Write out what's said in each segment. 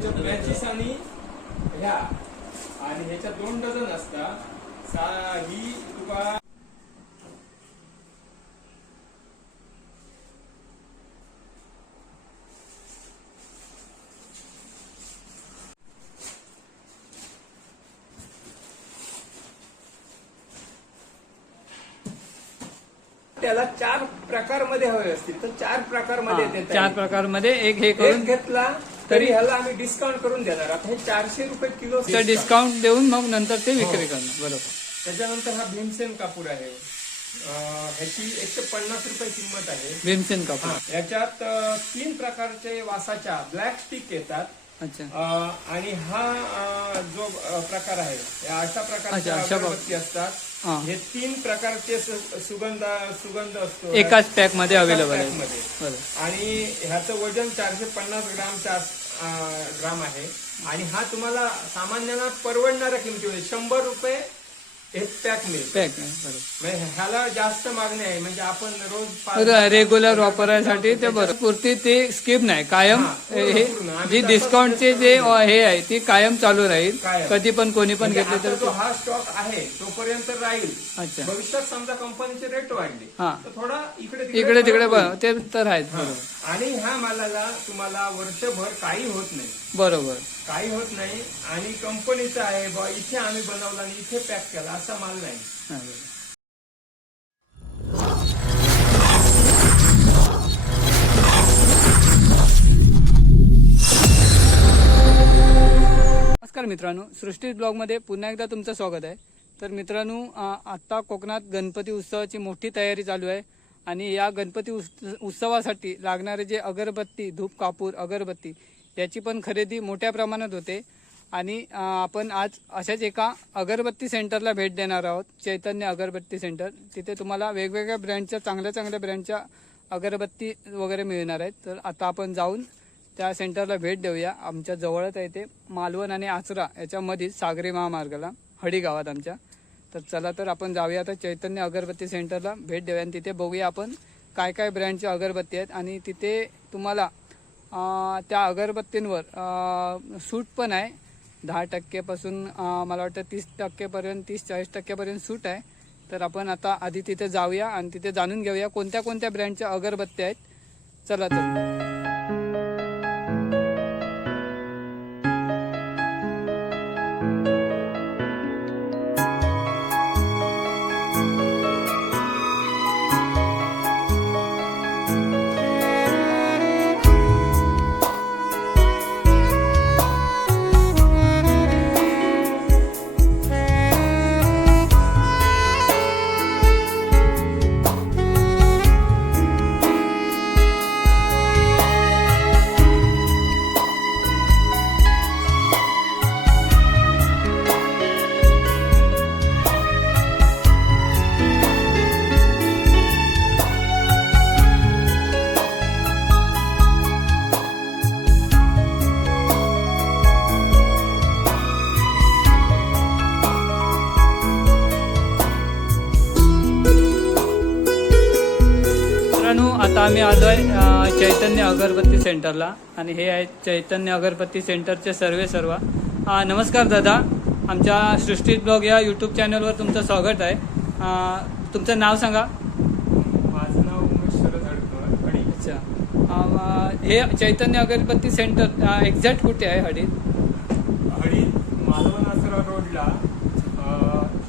ह्याच्यात मॅचेस आणि ह्या आणि ह्याच्यात 2 डझन असतात ही तुका त्याला 4 प्रकारमध्ये हवे असतील तर 4 प्रकारमध्ये देतात. 4 प्रकारमध्ये एक हे करून घेतला तरी ह्याला आम्ही डिस्काउंट करून देणार. आता हे 400 रुपये किलो डिस्काउंट देऊन मग नंतर ते विक्री करणार. बरोबर. त्याच्यानंतर हा भीमसेन कापूर आहे. ह्याची 150 रुपये किंमत आहे. भीमसेन कापूर. याच्यात 3 प्रकारचे वासाच्या ब्लॅक स्टिक येतात. अच्छा. आणि हा जो प्रकार आहे अशा प्रकारच्या अगरबत्ती असतात. हे 3 प्रकारचे सुगंध असतो एकाच पॅक मध्ये अवेलेबल आहे. आणि ह्याचं वजन 450 ग्राम आहे. आणि हा तुम्हाला सामान्यांना परवडणाऱ्या किमतीमध्ये 100 रुपये एक पॅक मिळेल. ह्याला जास्त मागणी आहे म्हणजे आपण रोज रेग्युलर वापरायसाठी ते बरोबर पुरती ते स्किप नाही कायम. हे जी डिस्काउंटचे जे हे आहे ती कायम चालू राहील. कधी पण कोणी पण घेतले तर हा स्टॉक आहे तोपर्यंत राहील. अच्छा. भविष्यात समजा कंपनीचे रेट वाढले तर थोडा इकडे तिकडे ते तर आहेत. आणि ह्या मालाला तुम्हाला वर्षभर काही होत नाही. बरोबर. काही होत नाही आणि कंपनीचं आहे इथे आम्ही बनवला आणि इथे पॅक केला असा माल नाही. नमस्कार मित्रांनो, सृष्टी ब्लॉग मध्ये पुन्हा एकदा तुमचं स्वागत आहे. तर मित्रांनो, आता कोकणात गणपती उत्सवाची मोठी तयारी चालू आहे आणि या गणपती उत्सवासाठी लागणारे जे अगरबत्ती, धूप, कापूर, अगरबत्ती याची पण खरेदी मोठ्या प्रमाणात होते. आणि आपण आज अशाच एका अगरबत्ती सेंटरला भेट देणार आहोत, चैतन्य अगरबत्ती सेंटर. तिथे तुम्हाला वेगवेगळ्या ब्रँडच्या चांगल्या ब्रँडच्या अगरबत्ती वगैरे मिळणार आहेत. तर आता आपण जाऊन त्या सेंटरला भेट देऊया. आमच्या जवळच आहे ते, मालवण आणि आचरा याच्यामध्ये सागरी महामार्गाला हडी गावात आमच्या. तर चला तर आपण जाऊया आता चैतन्य अगरबत्ती सेंटरला भेट देऊया आणि तिथे बघूया आपण काय काय ब्रँडच्या अगरबत्ती आहेत. आणि तिथे तुम्हाला त्या अगरबत्तींवर सूट पण आहे. 10% पासून मला वाटतं 30% 30-40% सूट आहे. तर आपण आता आधी तिथे जाऊया आणि तिथे जाणून घेऊया कोणत्या कोणत्या ब्रँडच्या अगरबत्त्या आहेत. चला तर. आता आम्ही आलोय चैतन्य अगरबत्ती सेंटरला आणि हे आहे चैतन्य अगरबत्ती सेंटरचे सर्व. नमस्कार दादा, आमच्या सृष्टी ब्लॉग या यूट्यूब चॅनलवर तुमचं स्वागत आहे. तुमचं नाव सांगा. माझं नाव उमेश शरद हडकर. अच्छा. हे चैतन्य अगरबत्ती सेंटर एक्झॅक्ट कुठे आहे? हडीत मालवण आसरा रोडला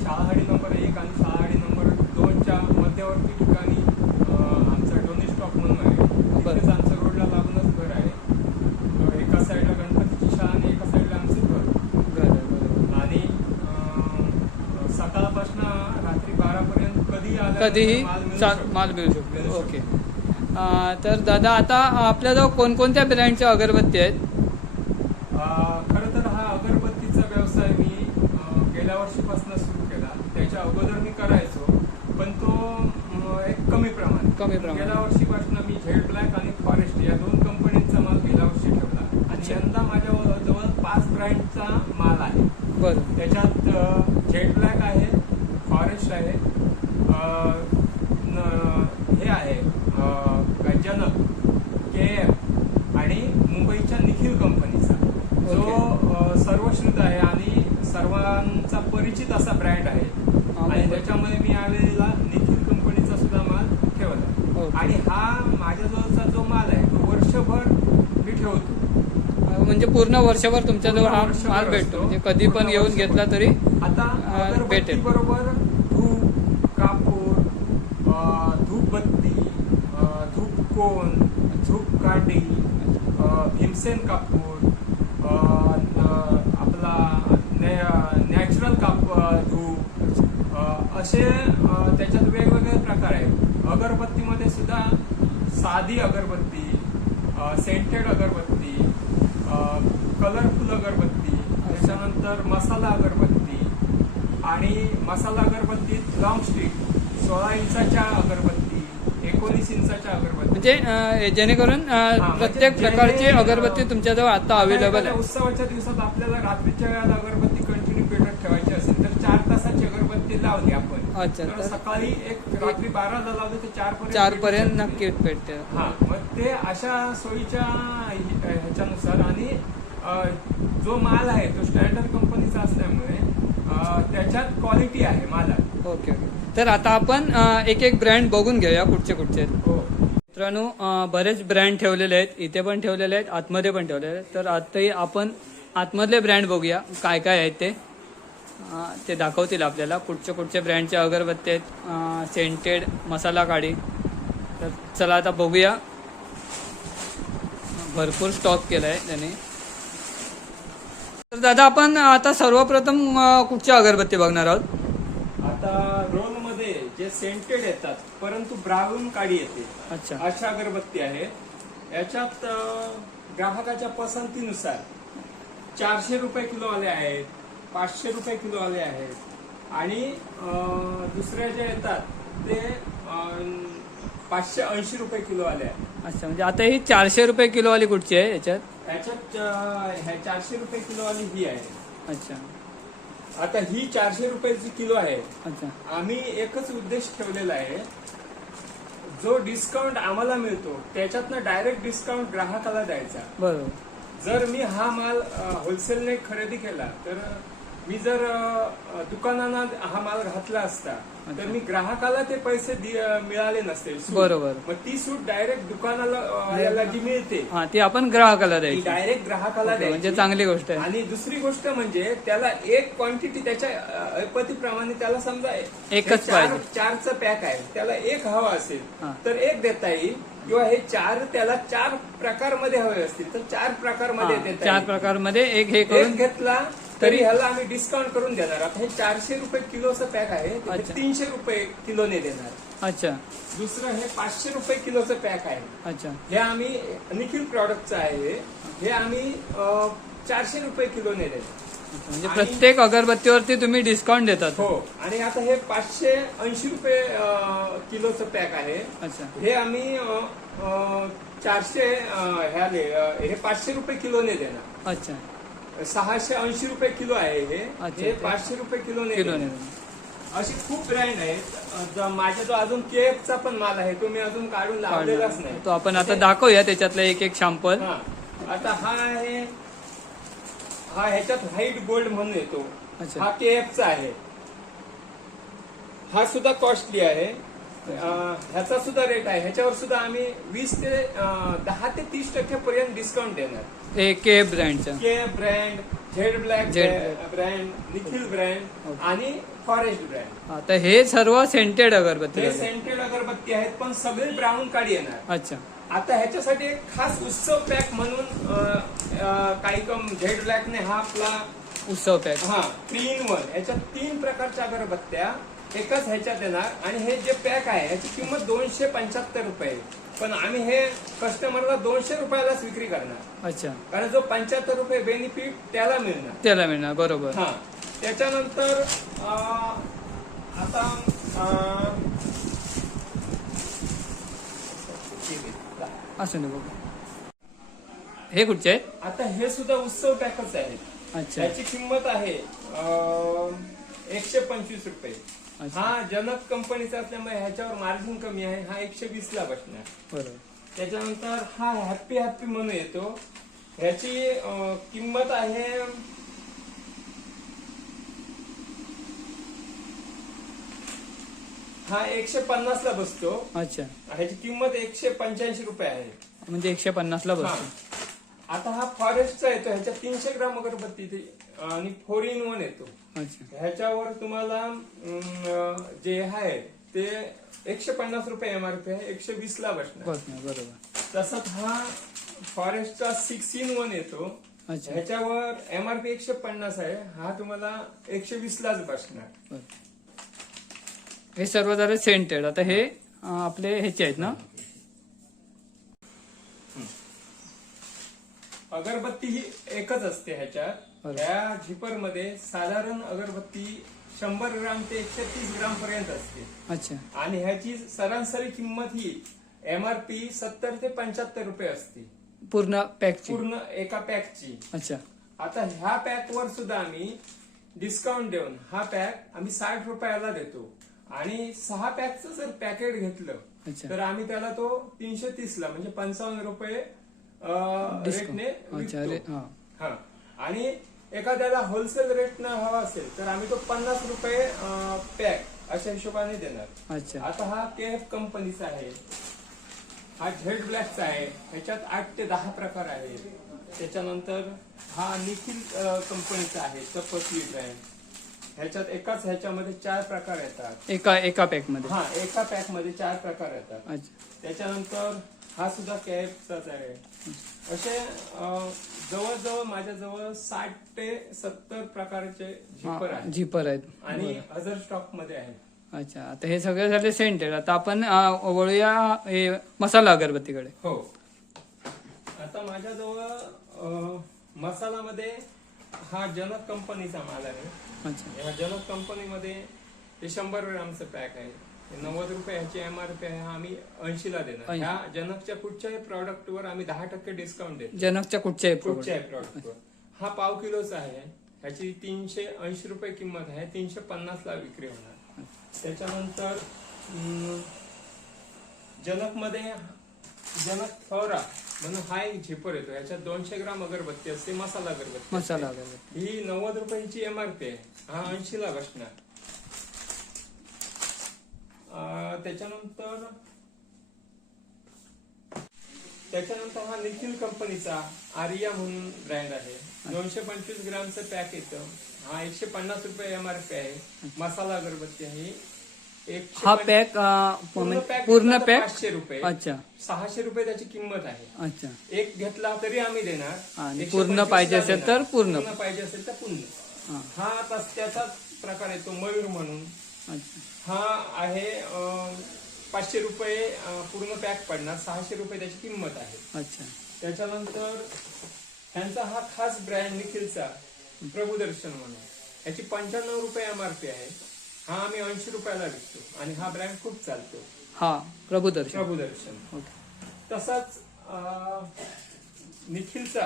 शहाहडी नंबर 1 आणि शहाहडी नंबर 2च्या मध्यवर्ती ठिकाणी आमचा डोनी स्टॉप म्हणून आहे. तिथेच आमचं रोडला लागूनच घर आहे. एका साईडला गणपतीची शाळा आणि एका साईडला आमचं घर. आणि सकाळपासून रात्री 12पर्यंत कधीही माल मिळू शकतो. ओके. तर दादा, आता आपल्याजवळ कोणकोणत्या ब्रँडच्या अगरबत्ती आहेत? खरं तर हा अगरबत्तीचा व्यवसाय मी गेल्या वर्षीपासून सुरू केला. त्याच्या अगोदर मी करायचो पण तो एक कमी प्रमाणात. गेल्या वर्षीपासून मी झेड ब्लॅक आणि फॉरेस्ट या 2 कंपनीचा माल गेल्या वर्षी ठेवला आणि यंदा माझ्या जवळ 5 ब्रँडचा माल आहे. बरं. त्याच्यात झेड ब्लॅक आहे, फॉरेस्ट आहे, हे आहे जनक, KM आणि मुंबईच्या निखिल कंपनीचा. सगळ्यांचा परिचित असा ब्रँड आहे हा, आणि त्याच्यामध्ये मी यावेळेला निखिल कंपनीचा सुद्धा माल ठेवला. ओके. आणि हा माझ्याजवळचा जो माल आहे तो वर्षभर मी ठेवतो. म्हणजे पूर्ण वर्षभर तुमच्याजवळ हा पूर्ण वर्षभर माल भेटतो, असतो. म्हणजे कधी पण पूर्ण येऊन वर्षभर. घेतला तरी आता अगरबत्ती भेटेल. बरोबर धूप, कापूर, धूपबत्ती, धूपकोन, धूपकाठी, भीमसेन कापूर, आपला नॅचरल धूप, असे त्याच्यात वेगवेगळे प्रकार आहेत. अगरबत्तीमध्ये सुद्धा साधी अगरबत्ती, सेंटेड अगरबत्ती, कलरफुल अगरबत्ती, त्याच्यानंतर मसाला अगरबत्ती आणि मसाला अगरबत्तीत लॉंग स्टिक, 16 इंचाच्या अगरबत्ती, 19 इंचाच्या अगरबत्ती. म्हणजे जेणेकरून प्रत्येक म्हणजे प्रकारची अगरबत्ती तुमच्याजवळ आता अवेलेबल आहे. उत्सवाच्या दिवसात आपल्याला रात्रीच्या वेळेला अगरबत्ती कंटिन्यू पेटत ठेवायची असेल तर 4 तासाची अगरबत्ती लावली आपण. अच्छा, तर तर सकाळी रात्री 12ला लावली तर 4 4 पर्यंत नक्की भेटते. हा, मग ते अशा सोयीच्या ह्याच्यानुसार आणि जो माल आहे तो स्टँडर्ड कंपनीचा असल्यामुळे त्याच्यात क्वालिटी आहे मालात. Okay okay. तर आता आपण एक एक ब्रँड बघून घेऊया कुठचे कुठचे आहेत. हो. मित्रांनो, बरेच ब्रँड ठेवलेले आहेत, इथे पण ठेवलेले आहेत, आतमध्ये पण ठेवलेले आहेत. तर आताही आपण आतमधले ब्रँड बघूया काय काय आहेत ते. ते दाखवतील आपल्याला कुठचे कुठचे ब्रँडचे अगरबत्ती आहेत, सेंटेड, मसाला काढी. तर चला आता बघूया. भरपूर स्टॉक केला आहे त्याने. तर दादा, आपण आता सर्वप्रथम कुठच्या अगरबत्ती बघणार आहोत? आता रोल मध्ये जे सेंटेड येतात परंतु ब्राऊन काडी येते, अच्छा. अशा अगरबत्ती आहे. याच्यात ग्राहकाच्या पसंतीनुसार 400 रुपये किलो आले आहेत, 500 रुपये किलो आले आहेत आणि दुसऱ्या ज्या येतात ते 580 रुपये किलो आले आहेत. अच्छा, म्हणजे आता ही 400 रुपये किलोवाली कुठची आहे याच्यात? याच्यात 400 रुपये किलो वाली ही आहे. अच्छा आता ही 400 रुपयाची किलो आहे. अच्छा. आम्ही एकच उद्देश ठेवलेला आहे, जो डिस्काउंट आम्हाला मिळतो त्याच्यातनं डायरेक्ट डिस्काउंट ग्राहकाला द्यायचा. बरोबर. जर मी हा माल होलसेलने खरेदी केला तर मी जर दुकानांना हा माल घातला असता तर मी ग्राहकाला ते पैसे मिळाले नसते. बरोबर. मग ती सूट डायरेक्ट दुकानाला जी मिळते हा, ती आपण ग्राहकाला द्यायची. डायरेक्ट ग्राहकाला म्हणजे द्यायची. चांगली गोष्ट आहे. आणि दुसरी गोष्ट म्हणजे त्याला एक क्वांटिटी त्याच्या ऐपतीप्रमाणे त्याला समजा एकच पाहिजे. 4चं पॅक आहे, त्याला एक हवा हा. असेल तर एक देता येईल, किंवा हे 4 त्याला 4 प्रकारमध्ये हवे असतील तर 4 प्रकारमध्ये देता 4 येईल. प्रकारमध्ये एक करून घेतला तरी ह्याला आम्ही डिस्काउंट करून देणार. आता हे 400 रुपये किलोचं पॅक आहे, ते अच्छा. 300 रुपये किलोने देणार. अच्छा दुसरं हे 500 रुपये किलोचं पॅक आहे, अच्छा. हे आम्ही निखिल प्रॉडक्टचं आहे, हे आम्ही 400 रुपये किलोने देणार. म्हणजे प्रत्येक अगरबत्तीवरती तुम्ही डिस्काउंट देतात. हो. आणि आता हे 580 रुपये किलोचं पॅक आहे. अच्छा. हे आम्ही 400 हे 500 रुपये किलोने देणार. अच्छा. 680 रुपये किलो आहे हे. अच्छा. हे 500 रुपये किलोने किलोने. देणार. अशी खूप ब्रँड आहेत. माझ्या जो अजून केएफचा पण माल आहे तो मी अजून काढून लावलेलाच नाही. तो आपण आता दाखवूया त्याच्यातलं एक एक सॅम्पल. हा. आता हा आहे, हा ह्याच्यात व्हाईट गोल्ड म्हणून येतो. अच्छा. हा केएफचा आहे. हा सुद्धा कॉस्टली आहे. ह्याचा सुद्धा रेट आहे. ह्याच्यावर सुद्धा आम्ही 10 ते 30% पर्यंत डिस्काउंट देणार. के ब्रँडचा. K brand, Z black Z brand, Nikhil brand आणि फॉरेस्ट ब्रँड. आता हे सर्व सेंटेड अगरबत्ती हे आहेत. सेंटेड अगरबत्ती आहेत पण सगळे ब्राऊन काडी येणार. अच्छा. आता ह्याच्यासाठी एक खास उत्सव पॅक म्हणून काही झेड ब्लॅकने हा आपला उत्सव पॅक. हा 3 in 1 याच्यात 3 प्रकारच्या अगरबत्त्या एकाच ह्याच्यात येणार. आणि हे जे पॅक आहे याची किंमत 275 रुपये, पण आम्ही हे कस्टमरला 200 रुपयालाच विक्री करणार. अच्छा. कारण जो 75 रुपये बेनिफिट त्याला मिळणार. त्याला मिळणार. बरोबर. हा. त्याच्यानंतर आता असं नाही बघा. हे कुठचे आहेत? आता हे सुद्धा उत्सव पॅकच आहे. अच्छा. याची किंमत आहे 125 रुपये. अच्छा. हा जनक कंपनीचा असल्यामुळे ह्याच्यावर मार्जिन कमी आहे. हा 120 ला बसणार. बरोबर. त्याच्यानंतर हा हॅपी हॅपी म्हणून येतो. ह्याची किंमत आहे हा 150 ला बसतो. अच्छा, ह्याची किंमत 185 रुपये आहे. म्हणजे 150 ला हा. बसतो. आता हा फॉरेस्टचा येतो, ह्याच्यात 300 ग्राम अगरबत्ती आणि 4 in 1 येतो. अच्छा, ह्याच्यावर तुम्हाला जे आहे ते 150 रुपये MRP आहे, 120 ला बसणार. बरोबर. तसंच हा फॉरेस्टचा 6 in 1 येतो. अच्छा, ह्याच्यावर MRP 150 आहे, हा तुम्हाला 120 लाच बसणार. बरं. हे सर्व झाले सेंटेड. आता हे आपले ह्याचे आहेत ना? अगरबत्ती ही एकच असते ह्याच्यात. बरोबर. ह्या झिपर मध्ये साधारण अगरबत्ती 100 ग्राम ते 130 ग्राम पर्यंत असते. अच्छा, आणि ह्याची सरासरी किंमत ही MRP 70 ते 75 रुपये असते पूर्ण पॅकची. पूर्ण एका पॅकची. अच्छा, आता ह्या पॅक वर सुद्धा आम्ही डिस्काउंट देऊन हा पॅक आम्ही 60 रुपयाला देतो. आणि 6 पॅकचं जर पॅकेट घेतलं अच्छा, तर आम्ही त्याला तो 330 ला म्हणजे 55 रुपये रेटने अच्छा, विकतो. हा. हा. आणि एखाद्याला होलसेल रेट न हवा असेल तर आम्ही तो 50 रुपये पॅक अशा हिशोबाने देणार. अच्छा, आता हा KF कंपनीचा आहे, हा झेड ब्लॅकचा आहे. ह्याच्यात 8 ते 10 प्रकार आहेत. त्याच्यानंतर हा निखिल कंपनीचा आहे, तपस्वी ब्रँड. ह्याच्यात एकाच ह्याच्यामध्ये 4 प्रकार येतात. एका पॅक मध्ये. हा, एका पॅक मध्ये 4 प्रकार येतात. अच्छा, त्याच्यानंतर हा सुद्धा KFचाच आहे. असे जवळजवळ माझ्याजवळ 60 ते 70 प्रकारचे झिपर आहेत झिपर आहेत आणि अदर स्टॉक मध्ये आहेत. अच्छा, आता हे सगळे झाले सेंटेड. आता आपण वळूया हे मसाला अगरबत्तीकडे. हो. आता माझ्याजवळ मसालामध्ये हा जनक कंपनीचा माल आहे. अच्छा, या जनक कंपनीमध्ये हे 100 ग्रामचं पॅक आहे. 90 रुपये ह्याची MRP आहे, हा आम्ही 80 ला देणार. 80. ह्या जनकच्या कुठच्याही प्रॉडक्ट वर आम्ही 10% डिस्काउंट देतो. जनकच्या कुठच्याही कुठच्याही प्रॉडक्ट वर. हा पाव किलोचा आहे, ह्याची 380 रुपये किंमत आहे, 350 ला विक्री होणार. त्याच्यानंतर जनक मध्ये जनक फौरा म्हणून हा एक झिपर येतो. ह्याच्यात 200 ग्राम अगरबत्ती असते, मसाला अगरबत्ती. मसाला अगरबत्ती ही 90 रुपयाची MRP आहे, हा 80 ला बसणार. त्याच्यानंतर हा निखिल कंपनीचा आर्या म्हणून ब्रँड आहे. 225 ग्रामचं पॅक येतं. हा 150 रुपये MRP आहे. मसाला अगरबत्ती आहे. हा पॅक पूर्ण पॅक 500 रुपये. अच्छा, 600 रुपये त्याची किंमत आहे. अच्छा, एक घेतला तरी आम्ही देणार. आणि 125 पूर्ण ला पाहिजे असेल देणार. तर पूर्ण. पाहिजे असेल तर पूर्ण. हा. हा त्याचाच प्रकार येतो मयूर म्हणून. अच्छा, हा आहे 500 रुपये पूर्ण पॅक पडणार, 600 रुपये त्याची किंमत आहे. अच्छा, त्याच्यानंतर ह्यांचा हा खास ब्रँड निखिलचा प्रभूदर्शन म्हणून, याची 95 रुपये MRP आहे. हा आम्ही 80 रुपयाला विकतो आणि हा ब्रँड खूप चालतो. हा प्रभूदर्शन. ओके. तसाच निखिलचा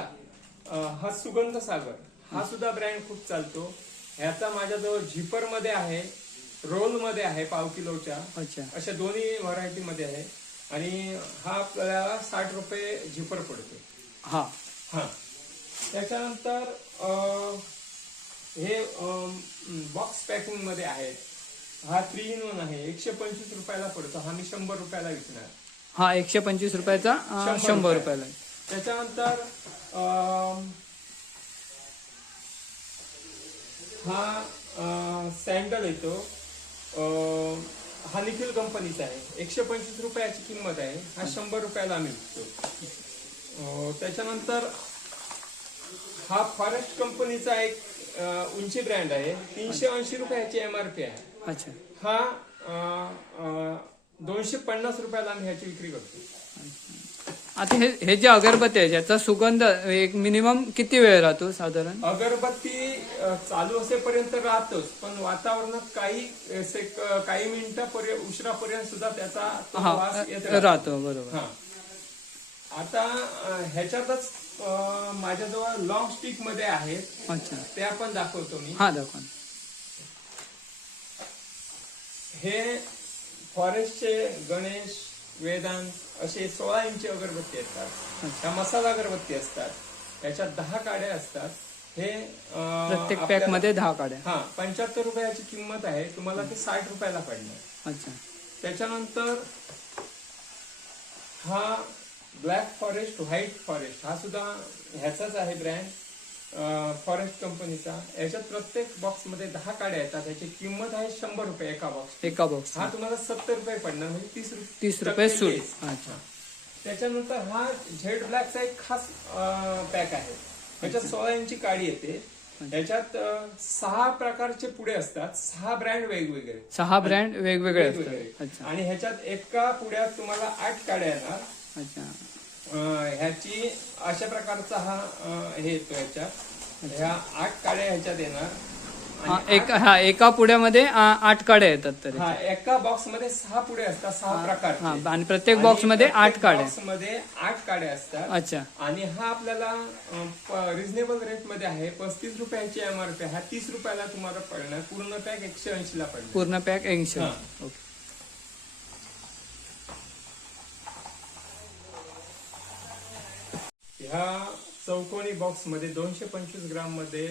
हा सुगंध सागर, हा सुद्धा ब्रँड खूप चालतो. ह्याचा माझ्याजवळ झिपर मध्ये आहे, रोल मध्ये आहे पाव किलोच्या. अच्छा, अशा दोन्ही व्हरायटी मध्ये आहे. आणि हा आपल्याला 60 रुपये झिपर पडतो. हा. हा. त्याच्यानंतर हे बॉक्स पॅकिंग मध्ये आहेत. हा 3 in 1 आहे, 125 रुपयाला पडतो. हा मी 100 रुपयाला विकणार. हा 125 रुपयाचा 100 रुपयाला. त्याच्यानंतर हा सँडल येतो. हा निखिल कंपनीचा आहे, 125 रुपयाची किंमत आहे. हा 100 रुपयाला आम्ही विकतो. त्याच्यानंतर हा फॉरेस्ट कंपनीचा एक उंची ब्रँड आहे, 380 रुपयाची MRP आहे. अच्छा, हा 250 रुपयाला आम्ही ह्याची विक्री करतो. आता हे जे अगरबत्ती आहे याचा सुगंध एक मिनिमम किती वेळ राहतो साधारण? अगरबत्ती चालू असेपर्यंत राहतोच, पण वातावरणात काही मिनिटं उशिरापर्यंत सुद्धा त्याचा वास येत राहतो. बरोबर. हा. आता ह्याच्यातच माझ्याजवळ लॉंग स्टिक मध्ये आहेत. अच्छा, ते आपण दाखवतो मी. हा दाखवा. हे फॉरेस्टचे गणेश, वेदांत असे 16 इंची अगरबत्ती असतात. त्या मसाला अगरबत्ती असतात. त्याच्यात 10 काड्या असतात. हे प्रत्येक पॅक मध्ये 10 काड्या. हा 75 रुपयाची किंमत आहे. तुम्हाला ते 60 रुपयाला पडणार. अच्छा, त्याच्यानंतर हा ब्लॅक फॉरेस्ट, व्हाईट फॉरेस्ट हा सुद्धा ह्याचाच आहे ब्रँड, फॉरेस्ट कंपनीचा. याच्यात प्रत्येक बॉक्स मध्ये 10 काड्या येतात. याची किंमत आहे 100 रुपये एका बॉक्स. हा तुम्हाला 70 रुपये पडणार, म्हणजे 30 रुपये सूट. अच्छा. त्याच्यानंतर हा झेड ब्लॅकचा एक खास पॅक आहे. याच्यात 16 इंची काडी येते. याच्यात 6 प्रकारचे पुढे असतात, 6 ब्रँड वेगवेगळे. 6 ब्रँड वेगवेगळे असतात. आणि ह्याच्यात एका पुढ्यात तुम्हाला 8 काड्या येणार. अच्छा. ह्याची अशा प्रकारचा हा हे येतो. ह्याच्यात ह्या 8 काड्या ह्याच्यात येणार. एका पुड्यामध्ये 8 काड्या येतात. तर एका बॉक्स मध्ये 6 पुढे असतात, 6 प्रकारचे. आणि प्रत्येक बॉक्स मध्ये 8 काड्या. बॉक्स मध्ये 8 काड्या असतात. अच्छा. आणि हा आपल्याला रिझनेबल रेट मध्ये आहे. 35 रुपयाची MRP. हा 30 रुपयाला तुम्हाला पडणार. पूर्ण पॅक 180 ला पडणार. पूर्ण पॅक 180. ओके. ह्या चौकोनी बॉक्स मध्ये 225 ग्राम मध्ये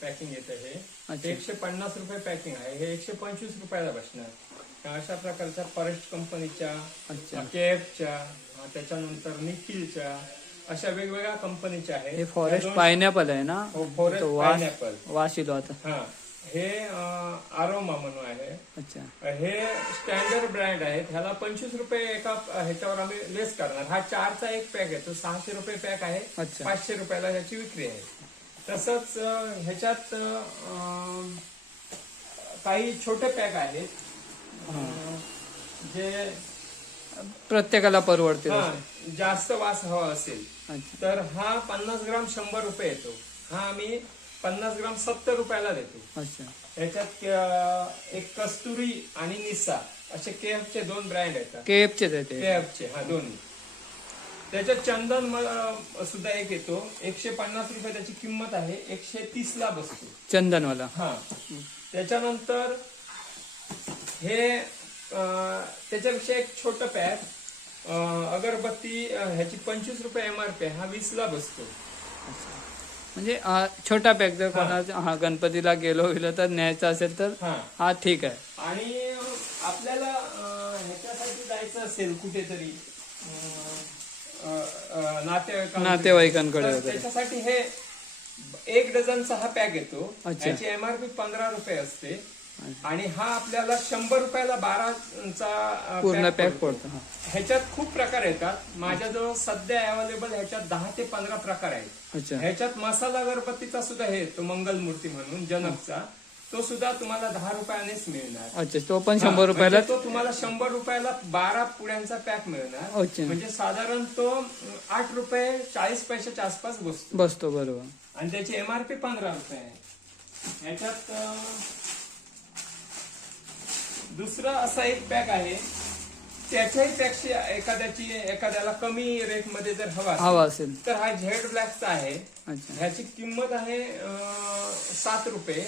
पॅकिंग येते. हे 150 रुपये पॅकिंग आहे. हे 125 रुपयाला बसणार. अशा प्रकारच्या फॉरेस्ट कंपनीच्या, केएफच्या, त्याच्यानंतर निखिलच्या, अशा वेगवेगळ्या कंपनीच्या आहेत. हे फॉरेस्ट पायनॅपल आहे ना? Forest pineapple. वास येतो आता. हा, हे आरोमा म्हणून आहे. अच्छा. हे स्टँडर्ड ब्रँड आहेत. ह्याला 25 रुपये एका ह्याच्यावर आम्ही लेस करणार. हा 4चा एक पॅक येतो. 600 रुपये पॅक आहे. 500 रुपयाला ह्याची विक्री आहे. तसंच ह्याच्यात काही छोटे पॅक आहेत जे प्रत्येकाला परवडते. जास्त वास हवा असेल तर हा 50 ग्राम 100 रुपये येतो. हा आम्ही 50 ग्राम 70 रुपयाला देतो. अच्छा. याच्यात एक कस्तुरी आणि निसा असे केएफचे 2 ब्रँड येतात. केएफचे हा दोन्ही. त्याच्यात चंदन सुद्धा एक येतो. 150 रुपये त्याची किंमत आहे. 130 ला बसतो चंदनवाला. हा. त्याच्यानंतर हे त्याच्यापेक्षा एक छोटं पॅक अगरबत्ती, ह्याची 25 रुपये MRP. हा 20 ला बसतो. म्हणजे छोटा पॅक जर कोणाला गणपतीला गेलो तर न्यायचा असेल तर हा ठीक आहे. आणि आपल्याला ह्याच्यासाठी जायचं असेल कुठेतरी नातेवाईकांकडे, त्याच्यासाठी हे 1 डझनचा हा पॅक येतो. याची MRP 15 रुपये असते. आणि हा आपल्याला 100 रुपयाला 12चा पूर्ण पॅक पडतो. ह्याच्यात खूप प्रकार येतात. माझ्याजवळ सध्या अवेलेबल ह्याच्यात 10 ते 15 प्रकार आहेत. ह्याच्यात मसाला अगरबत्तीचा सुद्धा हे येतो, मंगलमूर्ती म्हणून जनकचा. तो सुद्धा तुम्हाला 10 रुपयानेच मिळणार. अच्छा. तो पण 100 रुपयाला. तो तुम्हाला 100 रुपयाला 12 पुड्यांचा पॅक मिळणार. म्हणजे साधारण तो 8 रुपये 40 पैशाच्या आसपास बसतो. बरोबर. आणि त्याची MRP 15 रुपये आहे. ह्याच्यात दुसरा असा एक पॅक आहे. त्याच्याही पेक्षा एखाद्याला कमी रेट मध्ये जर हवा असेल तर हा झेड ब्लॅकचा आहे. ह्याची किंमत आहे 7 रुपये.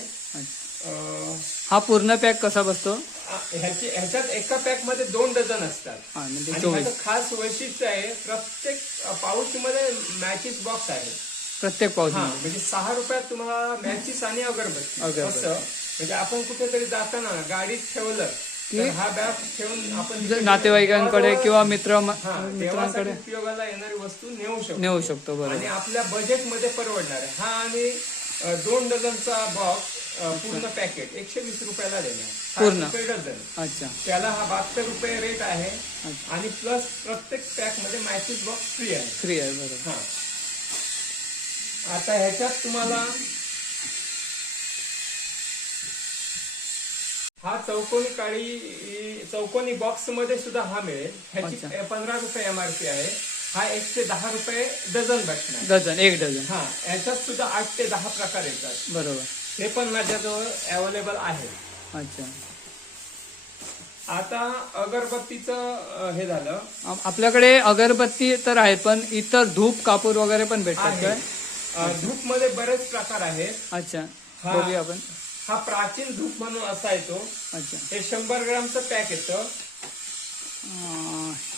हा पूर्ण पॅक कसा बसतो? ह्याच्यात एका पॅक मध्ये 2 डझन असतात. आणि खास वैशिष्ट्य आहे, प्रत्येक पाऊच मध्ये मॅचेस बॉक्स आहे. प्रत्येक पाऊच म्हणजे 6 रुपयात तुम्हाला मॅचेस आणि अगरबत्ती असं. म्हणजे आपण कुठेतरी जाताना गाडीत ठेवलं की हा बॅग ठेवून आपण नातेवाईकांकडे किंवा मित्रांकडे उपयोगाला येणारी वस्तू नेऊ शकतो. बरोबर. आणि आपल्या बजेटमध्ये परवडणार आहे. हा आणि 2 डझनचा बॉक्स पूर्ण पॅकेट 120 रुपयाला देणार. पूर्ण डझन. अच्छा. त्याला हा 72 रुपये रेट आहे. आणि प्लस प्रत्येक पॅक मध्ये मॅचेस बॉक्स फ्री आहे. बरोबर. आता ह्याच्यात तुम्हाला हा चौकोनी बॉक्स मध्ये सुद्धा हा मिळेल. ह्याची 15 रुपये MRP आहे. हा 1 ते 10 रुपये डझन बसणार. 1 डझन. ह्याच्यात सुद्धा 8 ते 10 प्रकार येतात. बरोबर. हे पण माझ्याजवळ अवेलेबल आहे. अच्छा. आता अगरबत्तीचं हे झालं. आपल्याकडे अगरबत्ती तर आहेत, पण इतर धूप, कापूर वगैरे पण भेटतात काय? धूप मध्ये बरेच प्रकार आहेत. अच्छा. बघूया आपण. हा प्राचीन धूप म्हणून असा येतो. अच्छा. हे 100 ग्रामचं पॅक येतं.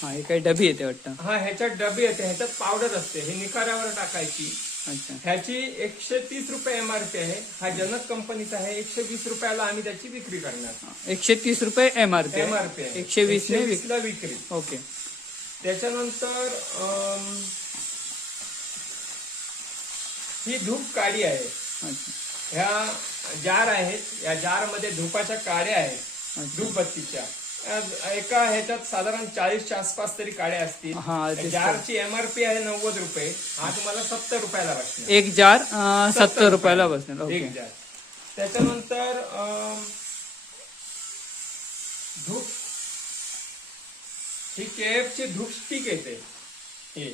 हे काही डबी येते वाटतं. ह्याच्यात डबी येते. ह्याच्यात पावडर असते. हे निखाऱ्यावर टाकायची अच्छा ह्याची 130 रुपये एमआरपी आहे. हा जनक कंपनीचा आहे. 120 रुपयाला आम्ही त्याची विक्री करणार. 130 रुपये एमआरपी. एमआरपी 120 ने 120 ला विक्री. ओके. त्याच्यानंतर ही धूप काडी आहे. अच्छा. ह्या जार आहेत. या जार मध्ये धुपाच्या काड्या आहेत धूपबत्तीच्या. एका ह्याच्यात साधारण 40च्या आसपास तरी काड्या असतील. जारची एमआरपी आहे 90 रुपये. हा तुम्हाला 70 रुपयाला बसणार. एक जार 70 रुपयाला बसणार. एक जार. त्याच्यानंतर धूप ही केएफची धूप स्टिक येते. ही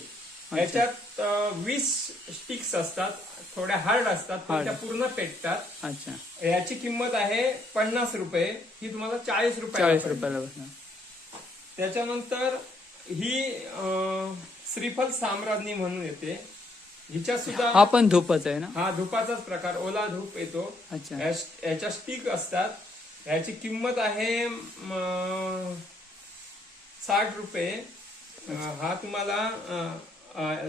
ह्याच्यात 20 स्टिक्स असतात. थोड्या हार्ड असतात पण त्या पूर्ण पेटतात. अच्छा. याची किंमत आहे 50 रुपये. ही तुम्हाला 40 रुपयाला बसणार. त्याच्यानंतर ही श्रीफल साम्राज्ञी म्हणून येते. हिच्या सुद्धा हा पण धूपच आहे ना. हा धुपाचाच प्रकार. ओला धूप येतो. अच्छा. याच्या स्टिक असतात. याची किंमत आहे 60 रुपये. हा तुम्हाला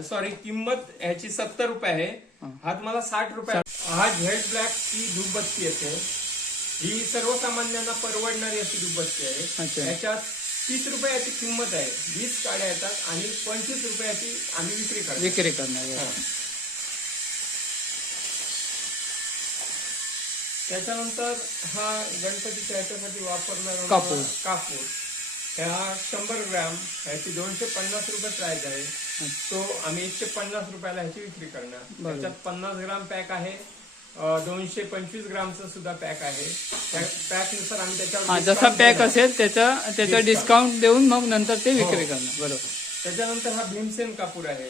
सॉरी किंमत ह्याची 70 रुपये आहे. हा तुम्हाला 60 रुपये. हा झेड ब्लॅक ची धूपबत्ती येते. ही सर्वसामान्यांना परवडणारी अशी धूपबत्ती आहे. याच्यात 30 रुपये याची किंमत आहे. 20 काड्या येतात आणि 25 रुपयाची आम्ही विक्री करणार. त्याच्यानंतर हा गणपतीच्या ह्याच्यासाठी वापरणारा कापूर. ह्या 100 ग्रॅम ह्याची 250 रुपये प्राइस आहे. तो आम्ही 150 रुपयाला ह्याची विक्री करणार. त्याच्यात 50 ग्राम पॅक आहे. 225 ग्रामचा सुद्धा पॅक आहे. त्या पॅक नुसार आम्ही त्याच्यावर जसा पॅक असेल त्याचा डिस्काउंट देऊन मग नंतर ते विक्री करणार. बरोबर. त्याच्यानंतर हा भीमसेन कापूर आहे.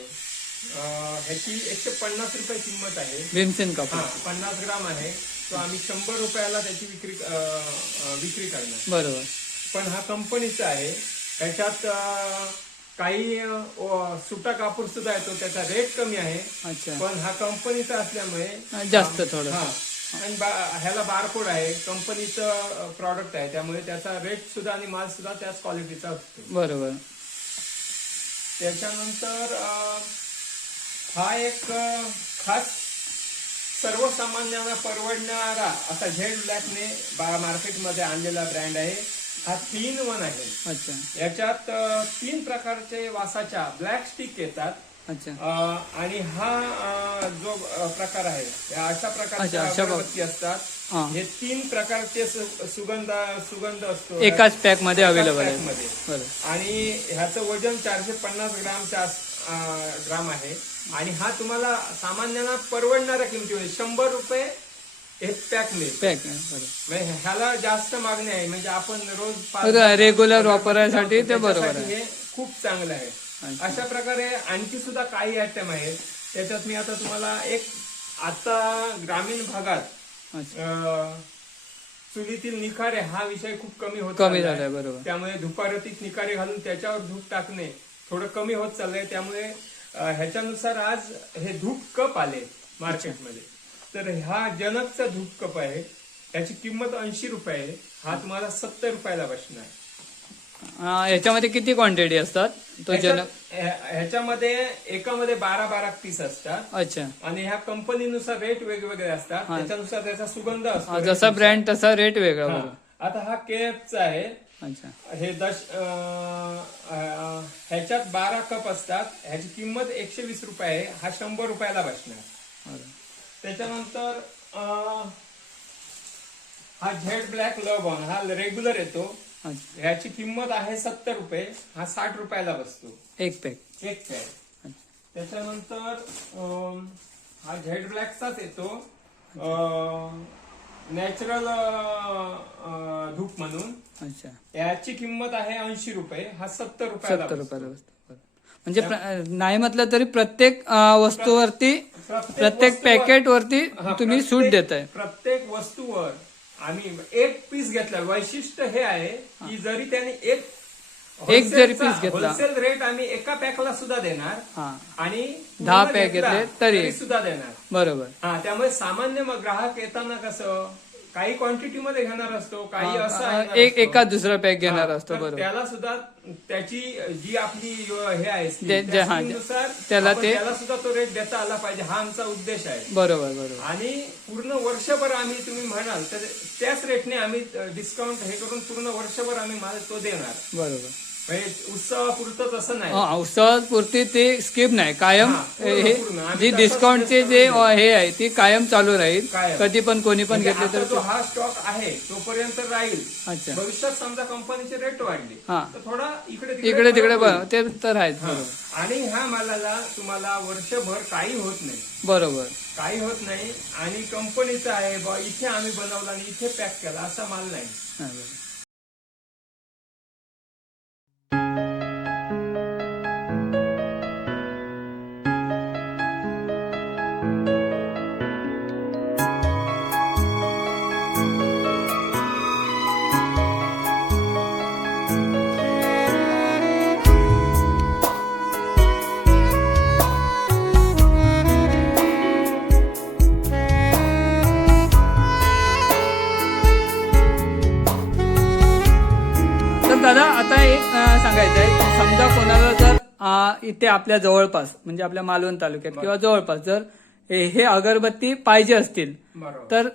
ह्याची 150 रुपये किंमत आहे. भीमसेन कापूर 50 ग्राम आहे. तो आम्ही 100 रुपयाला त्याची विक्री करणार. बरोबर. पण हा कंपनीचा आहे. ह्याच्यात काही सुटा कापूर सुद्धा येतो. त्याचा रेट कमी आहे. पण हा कंपनीचा असल्यामुळे जास्त थोडं. आणि ह्याला बारकोड आहे. कंपनीचं प्रॉडक्ट आहे त्यामुळे त्याचा रेट सुद्धा आणि माल सुद्धा त्याच क्वालिटीचा असतो. बरोबर. त्याच्यानंतर हा एक खास सर्वसामान्यांना परवडणारा असा झेड ब्लॅकने मार्केटमध्ये आणलेला ब्रँड आहे. हा 3-in-1 आहे. अच्छा. याच्यात 3 प्रकारचे वासाच्या ब्लॅक स्टिक येतात. अच्छा. आणि हा जो प्रकार आहे अशा प्रकारच्या अगरबत्ती असतात. हे 3 प्रकारचे सुगंध असतो एकाच पॅक मध्ये अवेलेबल आहे. आणि ह्याचं वजन 450 ग्राम आहे. आणि हा तुम्हाला सामान्यांना परवडणाऱ्या किमतीमध्ये 100 रुपये एक पॅक मिळेल. ह्याला जास्त मागणी आहे. म्हणजे आपण रोज रेग्युलर वापरायसाठी ते बरोबर आहे. हे खूप चांगलं आहे. अशा प्रकारे आणखी सुद्धा काही आयटम आहेत. त्याच्यात मी आता तुम्हाला आता ग्रामीण भागात चुलीतील निखारे हा विषय खूप कमी झालाय. बरोबर. त्यामुळे धुपारतीत निखारे घालून त्याच्यावर धूप टाकणे थोडं कमी होत चाललंय. त्यामुळे ह्याच्यानुसार आज हे धूप कप आले मार्केटमध्ये. तर हा जनकचा धूप कप आहे. याची किंमत 80 रुपये आहे. हा तुम्हाला 70 रुपयाला बसणार. ह्याच्यामध्ये किती क्वांटिटी असतात? तो जनक ह्याच्यामध्ये एकामध्ये 12 पीस असतात. अच्छा. आणि ह्या कंपनीनुसार रेट वेगवेगळे असतात. त्याच्यानुसार त्याचा सुगंध असतो. जसा ब्रँड तसा रेट वेगळा. आता हा केएफचा आहे. अच्छा. हे ह्याच्यात 12 कप असतात. ह्याची किंमत 120 रुपये आहे. हा 100 रुपयाला बसणार. त्याच्यानंतर हा झेड ब्लॅक लव ऑन हा रेग्युलर येतो. ह्याची किंमत आहे 70 रुपये. हा 60 रुपयाला बसतो. एक पॅक. त्याच्यानंतर हा झेड ब्लॅकचाच येतो नॅचरल धूप म्हणून. अच्छा. याची किंमत आहे 80 रुपये. हा 70 रुपयाला बसतो. म्हणजे नाही म्हटलं तरी प्रत्येक वस्तूवरती प्रत्येक पॅकेट वरती तुम्ही सूट देताय. प्रत्येक वस्तूवर आम्ही एक पीस घेतला. वैशिष्ट्य हे आहे की जरी त्याने एक जरी पीस घेतला होलसेल रेट आम्ही एका पॅकला सुद्धा देणार आणि 10 पॅक घेतले तरी सुद्धा देणार. बरोबर. त्यामुळे सामान्य ग्राहक येताना कसं काही क्वांटिटी मध्ये घेणार असतो, काही असं घेणार एक असतो. एका दुसरा पॅक घेणार हा, असतो. तर बरोबर. त्याला सुद्धा त्याची जी आपली हे आहे जे- जे- हा, नुसार त्याला त्याला सुद्धा तो रेट देता आला पाहिजे, हा आमचा उद्देश आहे. बरोबर बरोबर. आणि पूर्ण वर्षभर आम्ही तुम्ही म्हणाल तर त्याच रेटने आम्ही डिस्काउंट हे करून पूर्ण वर्षभर आम्ही माल तो देणार. बरोबर. म्हणजे उत्सवापुरतच असं नाही. उत्सवापुरती ते स्किप नाही, कायम हा, पूर्ण- हे पूर्ण. आम्ही जी तसंच डिस्काउंटचे test जे करून हे आहे ती कायम चालू राहील. कायम. कधी पण कोणी पण म्हणजे घेतले आता तर जो हा स्टॉक आहे तोपर्यंत राहील. अच्छा. भविष्यात समजा कंपनीचे रेट वाढले हा. तर थोडा इकडे इकडे तिकडे फरक होईल. ते तर आहेच. हा. आणि ह्या मालाला तुम्हाला वर्षभर काही होत नाही, बरोबर. काही होत नाही. आणि कंपनीचा आहे बा, इथे आम्ही बनवला आणि इथे पॅक केला असा माल नाही. हा, बरोबर. तर दादा आता एक सांगायचं आहे की समजा कोणाला जर इथे आपल्या जवळपास म्हणजे आपल्या मालवण तालुक्यात किंवा जवळपास जर हे अगरबत्ती पाहिजे असतील बरोबर. तर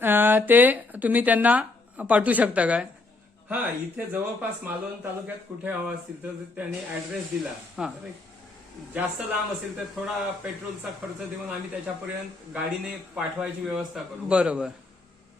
ते तुम्ही त्यांना पाठवू शकता काय? हा, इथे जवळपास मालवण तालुक्यात कुठे हवा असतील तर त्यांनी ऍड्रेस दिला. हा. तर जास्त लांब असेल तर थोडा पेट्रोलचा खर्च देऊन आम्ही त्याच्यापर्यंत गाडीने पाठवायची व्यवस्था करू. बरोबर.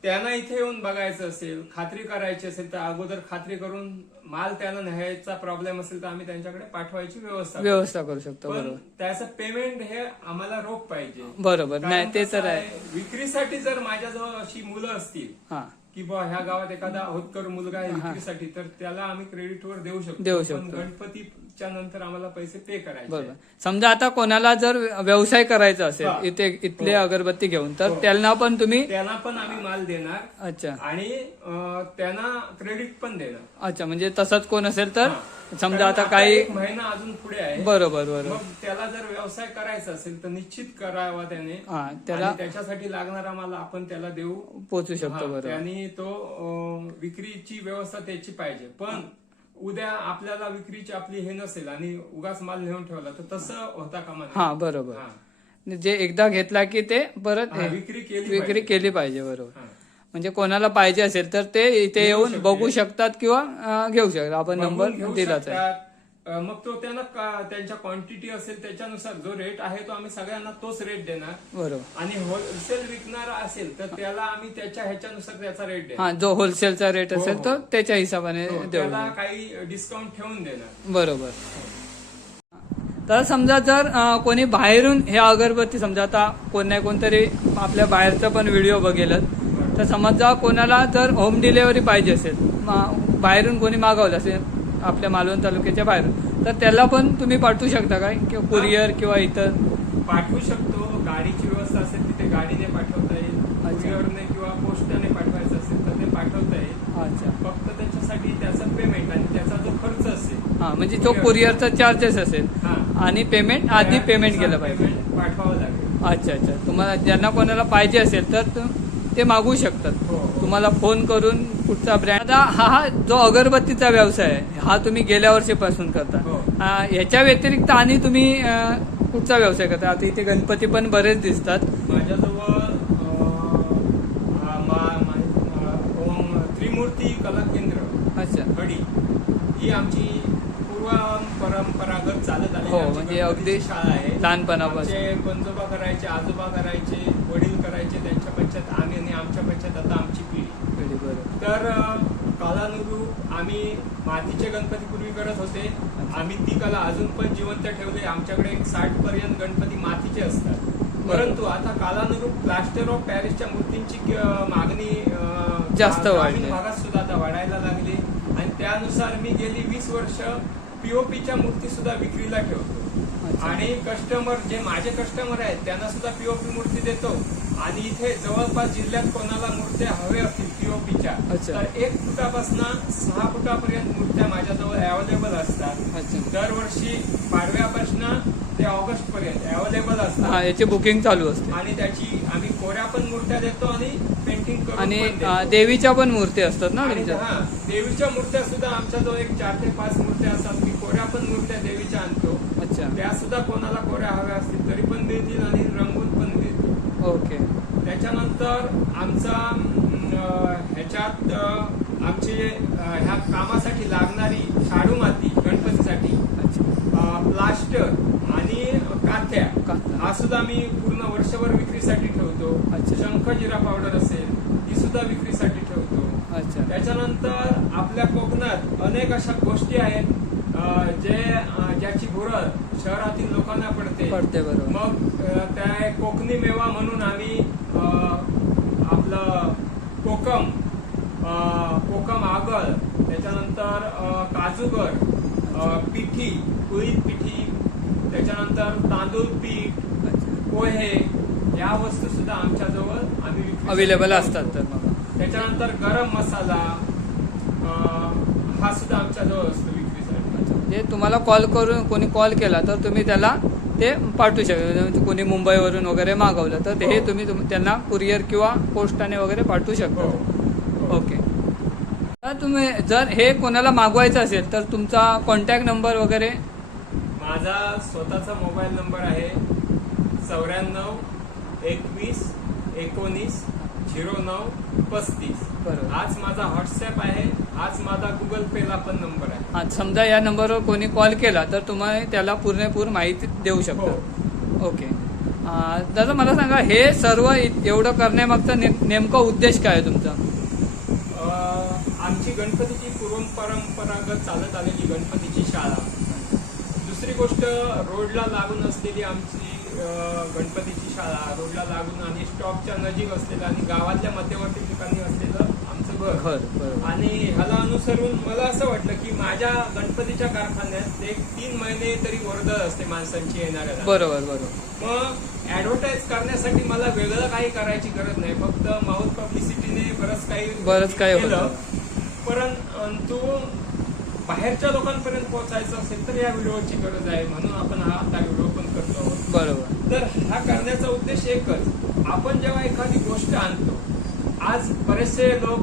त्यांना इथे येऊन बघायचं असेल, खात्री करायची असेल तर अगोदर खात्री करून माल त्यांना न्यायचा प्रॉब्लेम असेल तर आम्ही त्यांच्याकडे पाठवायची व्यवस्था करू शकतो. पण बरोबर त्याचं पेमेंट हे आम्हाला रोख पाहिजे. बरोबर. नाही कारण ते कसं तर आहे. विक्रीसाठी जर माझ्याजवळ अशी मुलं असतील हा, की बा ह्या गावात एखादा होतकर मुलगा आहे विक्रीसाठी, तर त्याला आम्ही क्रेडिटवर देऊ देऊ शकतो. पण शकतो. गणपतीच्या नंतर आम्हाला पैसे पे करायचे. बरोबर. समजा आता कोणाला जर व्यवसाय करायचा हा. असेल इथले हो. अगरबत्ती घेऊन तर हो. त्यांना पण तुम्ही त्यांना पण आम्ही माल देणार अच्छा आणि त्यांना क्रेडिट पण देणार. अच्छा म्हणजे तसंच कोण असेल तर हा. समजा कारण आता काही एक महिना अजून पुढे आहे. बरोबर बरोबर. मग त्याला जर व्यवसाय करायचा असेल तर निश्चित करावा त्याने. हा, त्याला आणि त्याच्यासाठी लागणारा माल आपण त्याला देऊ. पोचू शकतो. हा, बरोबर. त्यांनी तो विक्रीची व्यवस्था त्याची पाहिजे. पण उद्या आपल्याला विक्रीची आपली हे नसेल आणि उगाच माल नेऊन ठेवला तर तसं होता कामा नये. हा, बरोबर. हा. जे एकदा घेतला की ते परत हा, विक्री विक्री केली पाहिजे. बरोबर. हा. म्हणजे कोणाला पाहिजे असेल तर ते इथे घेऊ येऊन शकते. बघू शकतात किंवा घेऊ शकतात. आपण बघून नंबर घेऊ दिलाच आहे. शकतात. मग तो त्यांना त्यांच्या क्वांटिटी असेल त्याच्यानुसार जो रेट आहे तो आम्ही सगळ्यांना तोच रेट देणार. बरोबर. आणि होलसेल विकणारा असेल तर त्याला आम्ही त्याच्या ह्याच्यानुसार त्याचा रेट देणार. हा, जो होलसेलचा रेट हो, असेल हो. तर त्याच्या हिशोबाने हो, देऊ. त्याला काही डिस्काउंट ठेवून देणार. बरोबर. तर समजा जर कोणी बाहेरून हे अगरबत्ती समजा आता कोण नाही कोणतरी आपल्या बाहेरचा पण व्हिडिओ बघेलच तर समजा कोणाला जर होम डिलेव्हरी पाहिजे असेल बाहेरून कोणी मागवलं असेल आपल्या मालवण तालुक्याच्या बाहेरून तर त्याला पण तुम्ही पाठवू शकता काय किंवा कुरिअर किंवा इतर पाठवू शकतो. गाडीची व्यवस्था असेल तिथे गाडीने पाठवता येईल. कुरिअरने किंवा पोस्टाने पाठवायचं असेल तर ते पाठवता येईल. अच्छा. फक्त त्याच्यासाठी त्याचं पेमेंट आणि त्याचा जो खर्च असेल हा, म्हणजे जो कुरिअरचा चार्जेस असेल हा, आणि पेमेंट आधी पेमेंट केलं पाहिजे. पेमेंट पाठवावं लागेल. अच्छा अच्छा. तुम्हाला ज्यांना कोणाला पाहिजे असेल तर ते मागवू शकतात. हो, हो. तुम्हाला फोन करून कुठचा ब्रँड. आता हा जो अगरबत्तीचा व्यवसाय आहे हा तुम्ही गेल्या वर्षीपासून करता. हो. याच्या व्यतिरिक्त आणि तुम्ही कुठचा व्यवसाय करता? आता इथे गणपती पण बरेच दिसतात. माझ्याजवळ त्रिमूर्ती कला केंद्र अच्छा. गडी ही आमची परंपरागत चालत आली. हो, म्हणजे अगदी शाळा आहे. लहानपणापासून. आमचे पंजोबा करायचे, आजोबा करायचे, वडील करायचे, त्यांच्या पंचायत आम्ही आणि आमच्या पंचायत आता आमची पिढी. बरोबर. तर कालानुरूप आम्ही मातीचे गणपती पूर्वी करत होते. आम्ही ती कला अजून पण जिवंत ठेवली. आमच्याकडे 60 पर्यंत गणपती मातीचे असतात. परंतु आता कालानुरूप प्लास्टर ऑफ पॅरिसच्या मूर्तींची मागणी जास्त वाढली. ग्रामीण भागात सुद्धा आता वाढायला लागली आणि त्यानुसार मी गेली 20 वर्ष पीओपीच्या मूर्ती सुद्धा विक्रीला ठेवतो. आणि कस्टमर जे माझे कस्टमर आहेत त्यांना सुद्धा पीओपी मूर्ती देतो. आणि इथे जवळपास जिल्ह्यात कोणाला मूर्त्या हव्या असतील पीओपीच्या तर 1 फुटापासून 6 फुटापर्यंत मूर्त्या माझ्याजवळ अवेलेबल असतात. दरवर्षी पाडव्यापासून ते ऑगस्ट पर्यंत अवेलेबल असतात. याची बुकिंग चालू असते आणि त्याची आम्ही कोऱ्या पण मूर्त्या देतो आणि पेंटिंग करून आणि पण देतो. देवीच्या पण मूर्ती असतात ना आणि तुमच्या? हा, देवीच्या मूर्त्या सुद्धा आमच्याजवळ एक 4 ते 5 मूर्त्या असतात. मी कोऱ्या पण मूर्त्या देवीच्या आणतो. अच्छा, त्या सुद्धा कोणाला कोऱ्या हव्या असतील तरी पण मिळतील आणि रंगून पण देतो. ओके. त्याच्यानंतर आमचा ह्याच्यात आमची ह्या कामासाठी लागणारी शाडू माती गणपतीसाठी, अच्छा, प्लास्टर आणि काथ्या काथ्या. हा सुद्धा मी पूर्ण वर्षभर विक्रीसाठी ठेवतो. अच्छा. शंख जिरा पावडर असेल ती सुद्धा विक्रीसाठी ठेवतो. अच्छा, त्याच्यानंतर आपल्या कोकणात अनेक अशा गोष्टी आहेत ज्याची भुरळ शहरातील लोकांना पडते. बरोबर. मग त्या कोकणी मेवा म्हणून आम्ही आपलं कोकम आगळ, त्याच्यानंतर काजूगर, पिठी, कुळीत पिठी, त्याच्यानंतर तांदूळ पीठ, पोहे या वस्तू सुद्धा आमच्याजवळ आम्ही अवेलेबल असतात. तर मग त्याच्यानंतर गरम मसाला हा सुद्धा आमच्याजवळ असतो विक्रीसाठी. म्हणजे तुम्हाला कॉल करून कोणी कॉल केला तर तुम्ही त्याला ते पाठवू शकता. म्हणजे कोणी मुंबईवरून वगैरे मागवलं तर हे तुम्ही त्यांना कुरिअर किंवा पोस्टाने वगैरे पाठवू शकता. ओके. तर तुम्ही जर हे कोणाला मागवायचं असेल तर तुमचा कॉन्टॅक्ट नंबर वगैरे? माझा स्वतःचा मोबाईल नंबर आहे 94 21 19 09 35. बरोबर. हाच माझा व्हॉट्सअप आहे. हाच माझा गुगल पे ला पण नंबर आहे. आज समजा या नंबरवर कोणी कॉल केला तर तुम्ही त्याला पूर्ण माहिती देऊ शकता. ओके. दादा मला सांगा, हे सर्व एवढं करण्यामागचा नेमका उद्देश काय आहे तुमचा? आमची गणपतीची परंपरागत चालत आलेली गणपतीची शाळा. दुसरी गोष्ट, रोडला लागून असलेली आमची गणपतीची शाळा, रोडला लागून आणि स्टॉपच्या नजीक असलेलं आणि गावातल्या मध्यवर्ती ठिकाणी असलेलं आमचं घर. आणि ह्याला अनुसरून मला असं वाटलं की माझ्या गणपतीच्या कारखान्यात एक 3 महिने तरी वर्दळ असते माणसांची येणाऱ्या. बरोबर. मग ऍडव्हर्टाईज करण्यासाठी मला वेगळं काही करायची गरज नाही. फक्त माउथ पब्लिसिटीने बरंच काही केलं. परंतु बाहेरच्या लोकांपर्यंत पोहोचायचं असेल तर या व्हिडिओची गरज आहे, म्हणून आपण हा आता व्हिडिओ पण करतो. बरोबर. तर हा करण्याचा उद्देश एकच, आपण जेव्हा एखादी गोष्ट आणतो, आज बरेचसे लोक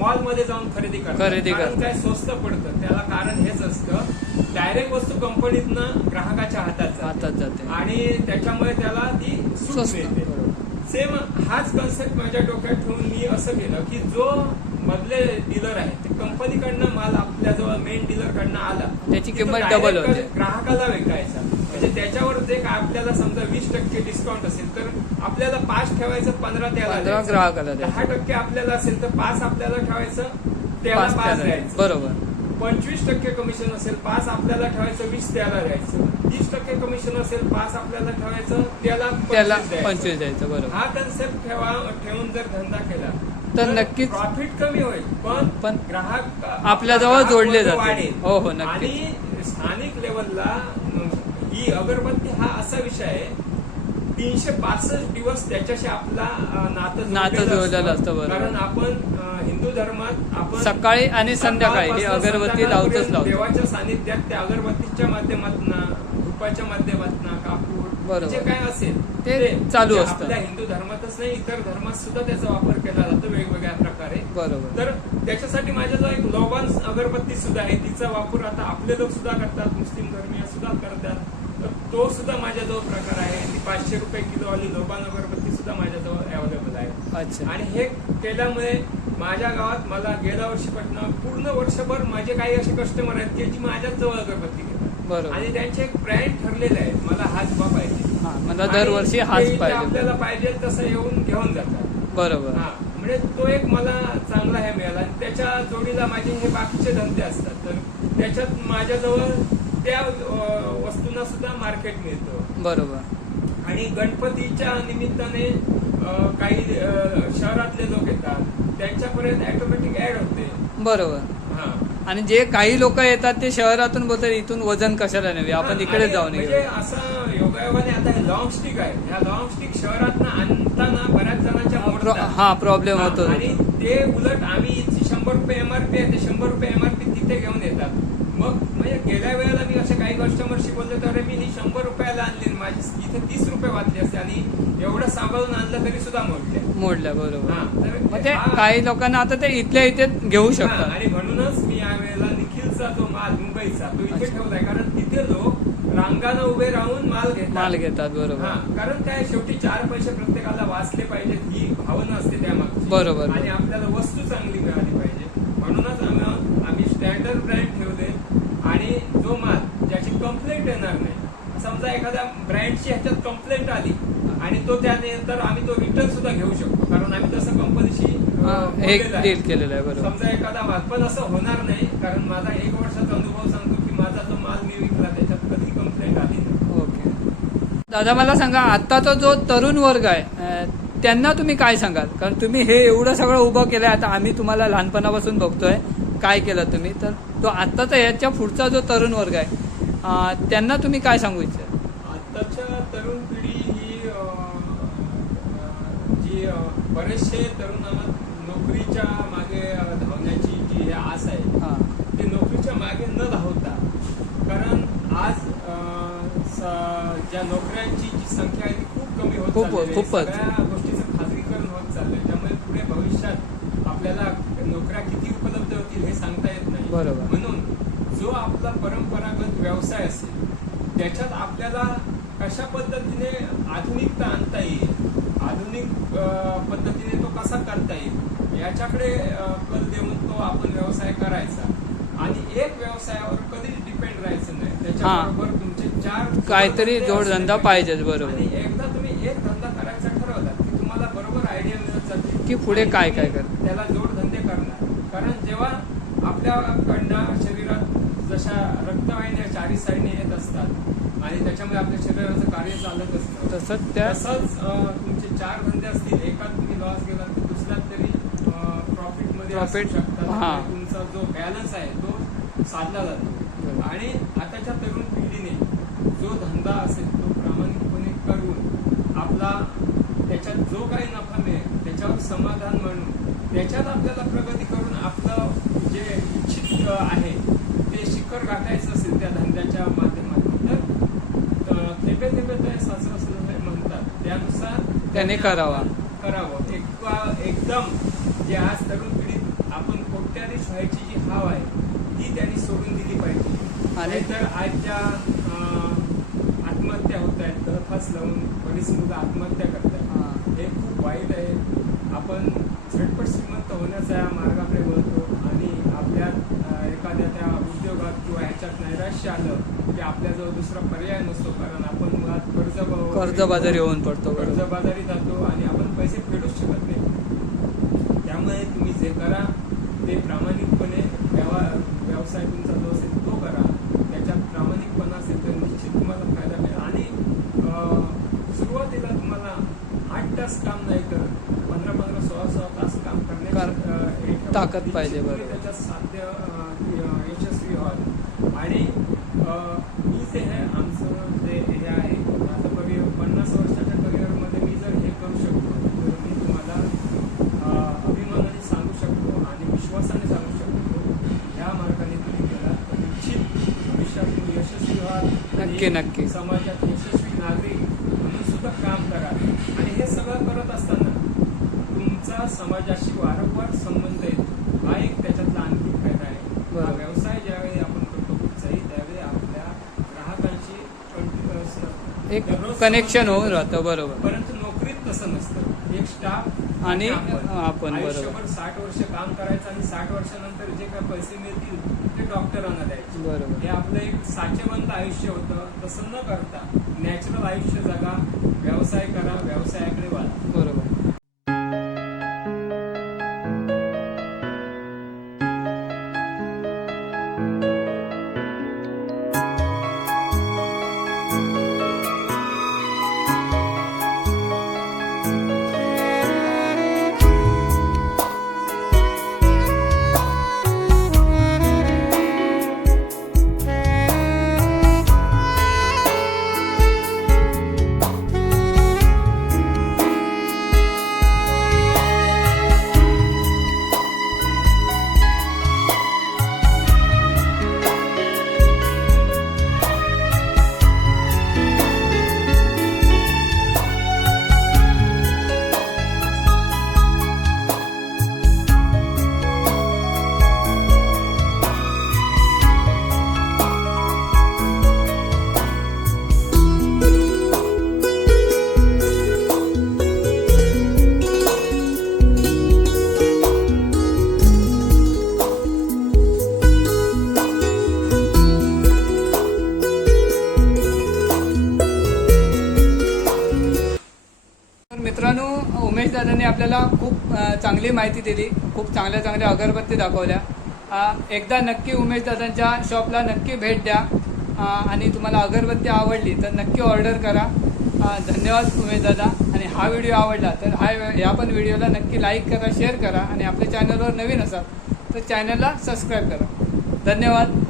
मॉलमध्ये जाऊन खरेदी करतात. काय स्वस्त पडतं त्याला कारण हेच असतं, डायरेक्ट वस्तू कंपनीतनं ग्राहकाच्या हातात जाते आणि त्याच्यामुळे त्याला ती सूट मिळते. सेम हाच कन्सेप्ट माझ्या डोक्यात ठेवून मी असं केलं की जो मधले डीलर आहे ते कंपनीकडनं माल आपल्याजवळ मेन डीलर कडनं आला, त्याची किंमत डबल होते, ग्राहकाला विकायचा. म्हणजे त्याच्यावर जे आपल्याला समजा 20% डिस्काउंट असेल तर आपल्याला 5 ठेवायचं, 15 त्याला ग्राहकाला, 10% आपल्याला असेल तर 5 आपल्याला ठेवायचं, त्याला 5 द्यायचं. बरोबर. 25% कमिशन असेल 5 आपल्याला ठेवायचं, 20 त्याला द्यायचं. 30% कमिशन असेल 5 आपल्याला ठेवायचं, त्याला 25 द्यायचं. बरोबर. हा कन्सेप्ट ठेवून जर धंदा केला तर नक्कीच प्रॉफिट कमी होईल, पण ग्राहक आपल्याजवळ जोडले जातील. वाढेल. हो, नक्की. आणि स्थानिक लेवलला ही अगरबत्ती हा असा विषय आहे, 365 दिवस त्याच्याशी आपला नातं जोडलेलं असतं. कारण आपण हिंदू धर्मात आपण सकाळी आणि संध्याकाळी ही अगरबत्ती लावतच लावतो. देवाच्या सानिध्यात त्या अगरबत्तीच्या माध्यमातून, धुपाच्या माध्यमातून, कापूर जे काय असेल ते चालू असतं. आपल्या हिंदू धर्मातच नाही, इतर धर्मात सुद्धा त्याचा वापर केला जातो वेगवेगळ्या प्रकारे. बरोबर. तर त्याच्यासाठी माझ्याजवळ एक लोबान अगरबत्ती सुद्धा आहे, तिचा वापर आता आपले लोक सुद्धा करतात, मुस्लिम धर्मीय सुद्धा करतात. तर तो सुद्धा माझ्याजवळ प्रकार आहे. ती 500 रुपये किलो वाली लोबान अगरबत्ती सुद्धा माझ्याजवळ अवेलेबल आहे. अच्छा. आणि हे केल्यामुळे माझ्या गावात मला गेल्या वर्षीपासून पूर्ण वर्षभर माझे काही असे कस्टमर आहेत की जी माझ्याच जवळ अगरबत्ती घेतात. बरोबर. आणि त्यांचे एक ब्रँड ठरलेले आहेत, मला हाच बा पाहिजे, मला दरवर्षी हाच पाहिजे, आपल्याला पाहिजे तसं येऊन घेऊन जातात. बरोबर. म्हणजे तो एक मला चांगला हे मिळाला. आणि त्याच्या जोडीला माझे हे बाकीचे धंदे असतात, तर त्याच्यात माझ्याजवळ त्या वस्तूंना सुद्धा मार्केट मिळतं. बरोबर. आणि गणपतीच्या निमित्ताने काही शहरातले लोक येतात, त्यांच्यापर्यंत ऑटोमॅटिक ऍड होते. बरोबर. आणि जे काही लोक येतात ते शहरातून बोलतात इथून वजन कशाला नव्हे, आपण इकडे जाऊन म्हणजे असं योगायोगाने आता हे लॉंग स्टिक आहे, ह्या लॉंग स्टिक शहरात आणताना बऱ्याच जणांच्या प्रॉब्लेम होतो. आणि ते उलट आम्ही 100 रुपये MRP आहे, ते 100 रुपये MRP तिथे घेऊन येतात. मग म्हणजे गेल्या वेळेला मी अशा काही कस्टमरशी बोललो तर अरे मी ही 100 रुपयाला आणली आणि माझी इथे 30 रुपये वाचले असते आणि एवढं सांभाळून आणलं तरी सुद्धा मोडल्या बरोबर. हा, तर म्हणजे काही लोकांना आता ते इथल्या इथे घेऊ हा, शकतात. आणि म्हणूनच मी या वेळेला निखिलचा तो माल मुंबईचा तो इथे ठेवलाय कारण तिथे लोक रांगानं उभे राहून माल घेतात बरोबर. हा, कारण काय शेवटी 4 पैसे प्रत्येकाला वाचले पाहिजेत ही भावना असते त्यामागची. बरोबर. आणि आपल्याला वस्तू चांगली मिळाली पाहिजे म्हणूनच आम्ही स्टँडर्ड ब्रँड ठेवले आणि जो माल ज्याची कंप्लेंट येणार नाही, समजा एखाद्या ब्रँडची ह्याच्यात कंप्लेंट आली आणि तो त्यानंतर आम्ही तो रिटर्न सुद्धा घेऊ शकतो कारण आम्ही तसं कंपनीशी एक डील केलेलं आहे बरोबर. समजा एखादा माल पण असं होणार नाही कारण माझा 1 वर्षाचा अनुभव सांगतो की माझा जो माल मी विकला त्याच्यात कधी कंप्लेंट आली नाही. ओके दादा, मला सांगा आत्ताचा जो तरुण वर्ग आहे त्यांना तुम्ही काय सांगाल? कारण तुम्ही हे एवढं सगळं उभं केलंय, आता आम्ही तुम्हाला लहानपणापासून बघतोय काय केलं तुम्ही, तर तो आत्ताचा याच्या पुढचा जो तरुण वर्ग आहे त्यांना तुम्ही काय सांगू इच्छिता? आताच्या तरुण पिढी ही जी बरेचसे तरुणांना नोकरीच्या मागे धावण्याची जी आस आहे ते नोकरीच्या मागे न धावता, कारण आज ज्या नोकऱ्यांची जी संख्या आहे ती खूप कमी होत चालली आहे. सगळ्या गोष्टीचं खाजगीकरण होत चाललंय त्यामुळे पुढे भविष्यात आपल्याला नोकऱ्या किती उपलब्ध होतील हे सांगता येत नाही. बरोबर. म्हणून जो आपला परंपरागत व्यवसाय असेल त्याच्यात आपल्याला कशा पद्धतीने आधुनिकता आणता येईल, आधुनिक पद्धतीने तो कसा करता येईल याच्याकडे कल देऊन तो आपण व्यवसाय करायचा आणि एक व्यवसायावर कधीच डिपेंड राहायचं नाही. त्याच्याबरोबर तुमचे 4 काहीतरी जोडधंदा पाहिजेच. बरोबर. आणि एकदा तुम्ही एक धंदा करायचा ठरवला की तुम्हाला बरोबर आयडिया मिळत जाते की पुढे काय काय कर त्याला जोडधंदे करणार. कारण जेव्हा आपल्याकडनं शरीरात जशा रक्तवाहिन्या 4 साईडने येत असतात आणि त्याच्यामुळे आपल्या शरीराचं कार्य चालत असतं तसंच तुमचे 4 धंदे असतील, एकात तुम्ही लॉस गेला तर दुसऱ्यात तरी प्रॉफिट असू शकतात. तुमचा जो बॅलन्स आहे तो साधला जातो. आणि आताच्या तरुण पिढीने जो धंदा असेल तो प्रामाणिकपणे करून आपला त्याच्यात जो काही नफा मिळेल त्याच्यावर समाधान मानून त्याच्यात आपल्याला प्रगती करून आपलं जे इच्छित आहे ते शिखर गाठायचं असेल त्या धंद्याच्या माध्यमातून तर थेंबे थेंबे तळे साचरा असं म्हणतात त्यानुसार त्याने करावं. एकदम जे आज तरुण पिढीत आपण कोट्याधीश व्हायची जी हाव आहे ती त्यांनी सोडून दिली पाहिजे. आणि तर आज ज्या आत्महत्या होत आहेत, दरफास लावून बरीच मुलं आत्महत्या करतात, हे खूप वाईट आहे. आपण झटपट श्रीमंत होण्याच्या मार्गाकडे वळतो आणि आपल्या एखाद्या त्या उद्योगात किंवा ह्याच्यात नैराश्य आलं की आपल्याजवळ दुसरा पर्याय नसतो कारण आपण मुळात कर्जबाजारी होऊन पडतो, कर्जबाजारी जातो आणि आपण पैसे फेडूच शकत नाही. त्यामुळे तुम्ही जे करा ते प्रामाणिकपणे व्यवसाय तुमचा जो असेल तो करा. त्याच्यात प्रामाणिकपणा असेल तर निश्चित तुम्हाला फायदा मिळेल. आणि सुरुवातीला तुम्हाला 8 तास काम नाही तर 15-16 तास काम करण्याची ताकद पाहिजे. बरोबर. त्याच्यात साध्य यशस्वी व्हाल. आणि मी जे आहे आमचं जे हे आहे आता 50 वर्षाच्या करिअरमध्ये मी जर हे करू शकतो तर मी तुम्हाला अभिमानाने सांगू शकतो आणि विश्वासाने सांगू शकतो ह्या मार्गाने तुम्ही गेला तर निश्चित भविष्यात तुम्ही यशस्वी व्हाल. नक्की समाजात यशस्वी नागरिक म्हणून सुद्धा काम करा. आणि हे सगळं करत असताना तुमचा समाजाशी वारंवार संबंध येतो हा एक त्याच्यातला आणखी फायदा आहे. हा व्यवसाय ज्यावेळी आपण करतो कुठचाही त्यावेळी आपल्या ग्राहकांशी एक कनेक्शन होऊन राहतं. बरोबर. परंतु नोकरीत तसं नसतं. एक स्टाफ आणि आपण आयुष्यभर 60 वर्ष काम करायचं आणि 60 वर्षानंतर जे काही पैसे मिळतील ते डॉक्टरांना द्यायचे. बरोबर. हे आपलं एक साचेबंद आयुष्य होतं. तसं न करता नॅचरल आयुष्य जगा, व्यवसाय करा, व्यवसायाकडे वळा. बरोबर. आपल्याला खूप चांगली माहिती दिली, खूप चांगल्या अगरबत्ती दाखवल्या. एकदा नक्की उमेश दादांच्या शॉपला नक्की भेट द्या आणि तुम्हाला अगरबत्ती आवडली तर नक्की ऑर्डर करा. धन्यवाद उमेश दादा. आणि हा व्हिडिओ आवडला तर या पण व्हिडिओला नक्की लाईक करा, शेअर करा आणि आपल्या चॅनलवर नवीन असाल तर चॅनलला सबस्क्राईब करा. धन्यवाद.